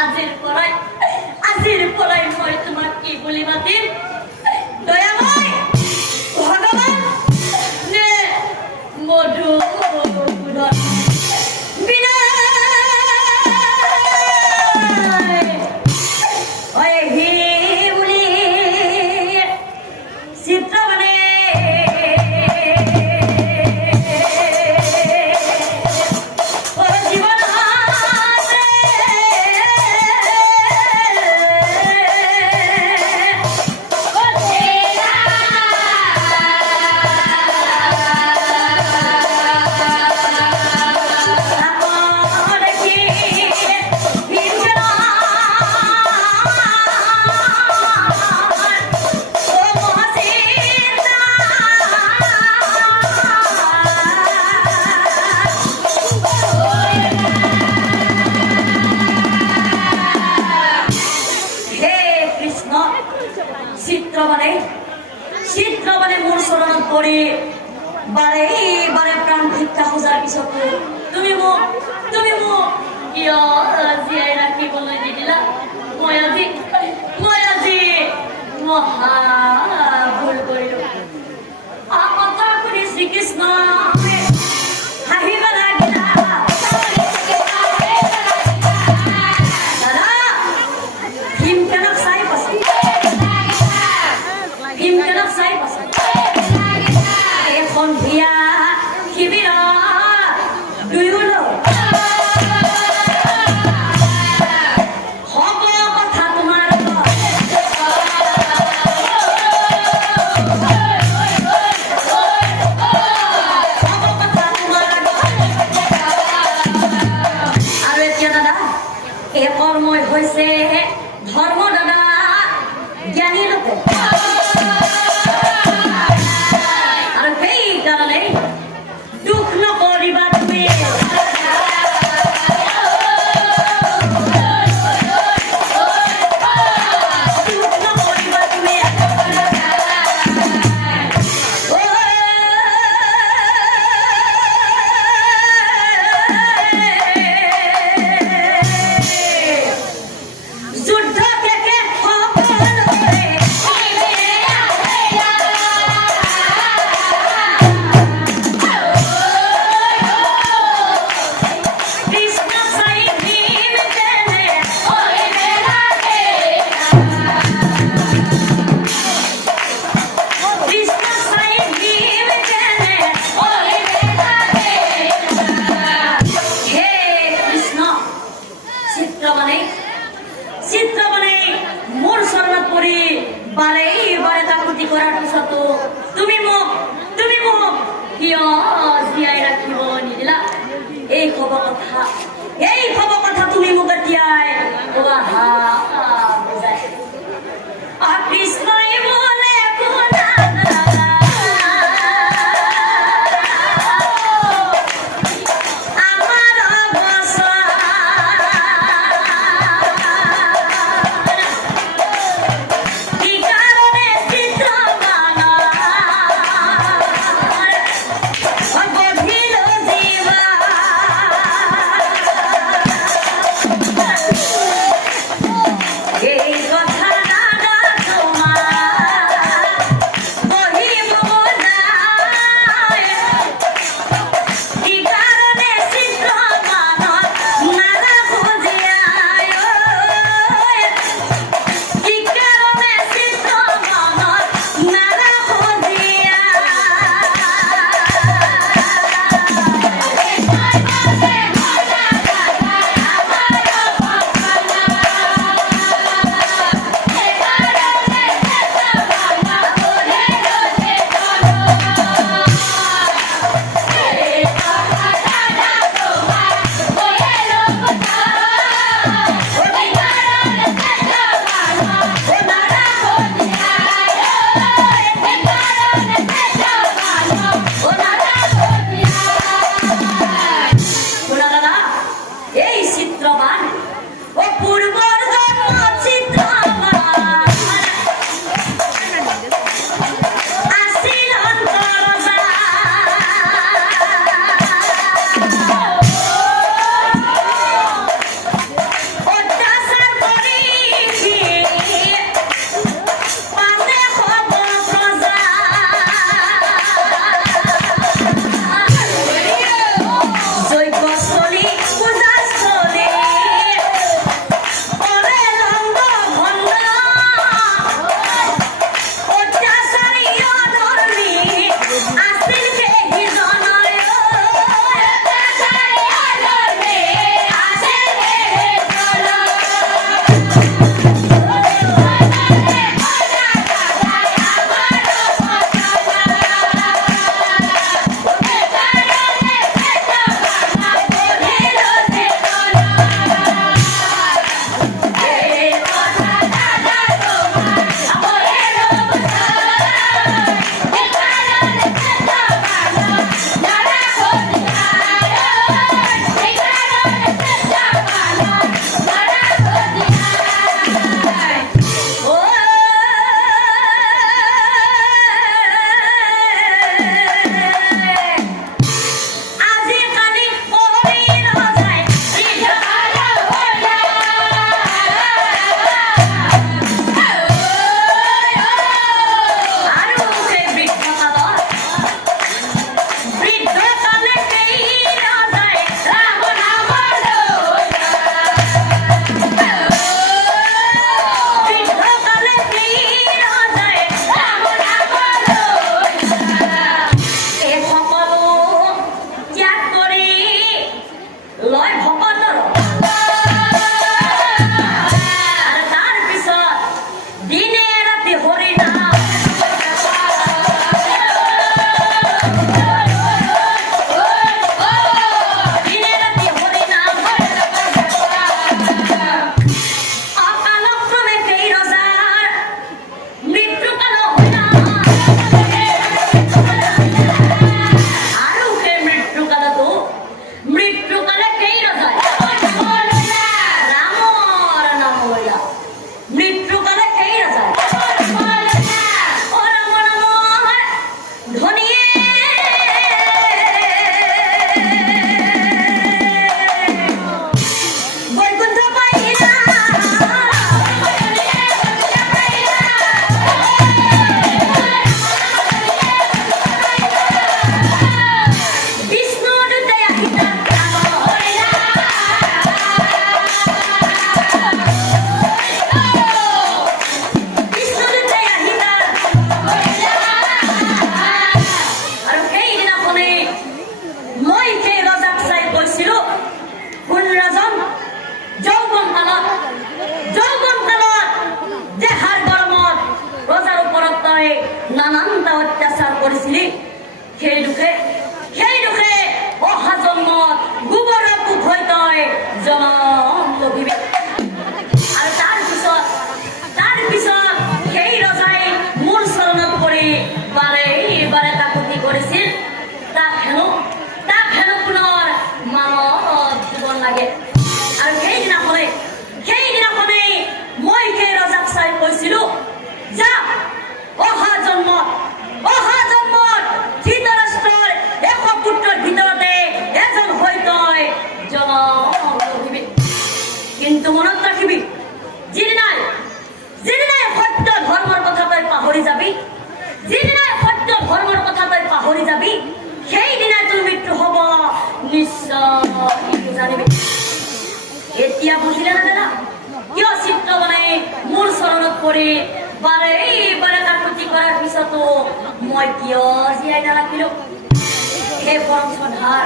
আজের পড়ায় আজের পড়ায় হয় তোমার কি বলি মাতির দয়াময় ভগবান নে মধু চিত্র 食 তুমি মোক তুমি মোক কিয় জীয়াই ৰাখিবলৈ নিদিলা? মই আজি মই আজি কর্মই হয়েছে ধর্ম দাদা জ্ঞানী লোক এই খবৰ কথা এই খবৰ কথা তুমি মোক এতিয়াই নানান অত্যাচার করেছিলি। সেই দুঃখে সেই বিনাচল মৃত্যু হব। নিশ্চয়। জানিবে। এতিয়া বুঝিলে না দাদা? কিয় চিত্ৰ বনাই মোৰ মানে চৰণত পৰি বাৰে এইবাৰে কাকুতি কৰাৰ পিছতো মই কিয় জীয়াই নাৰাখিলো সেই পৰম সধাৰ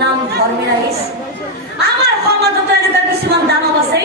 নাম ধৰ্মীৰাইছ আমাৰ সমাজতো এনেকুৱা কিছুমান দানৱ আছে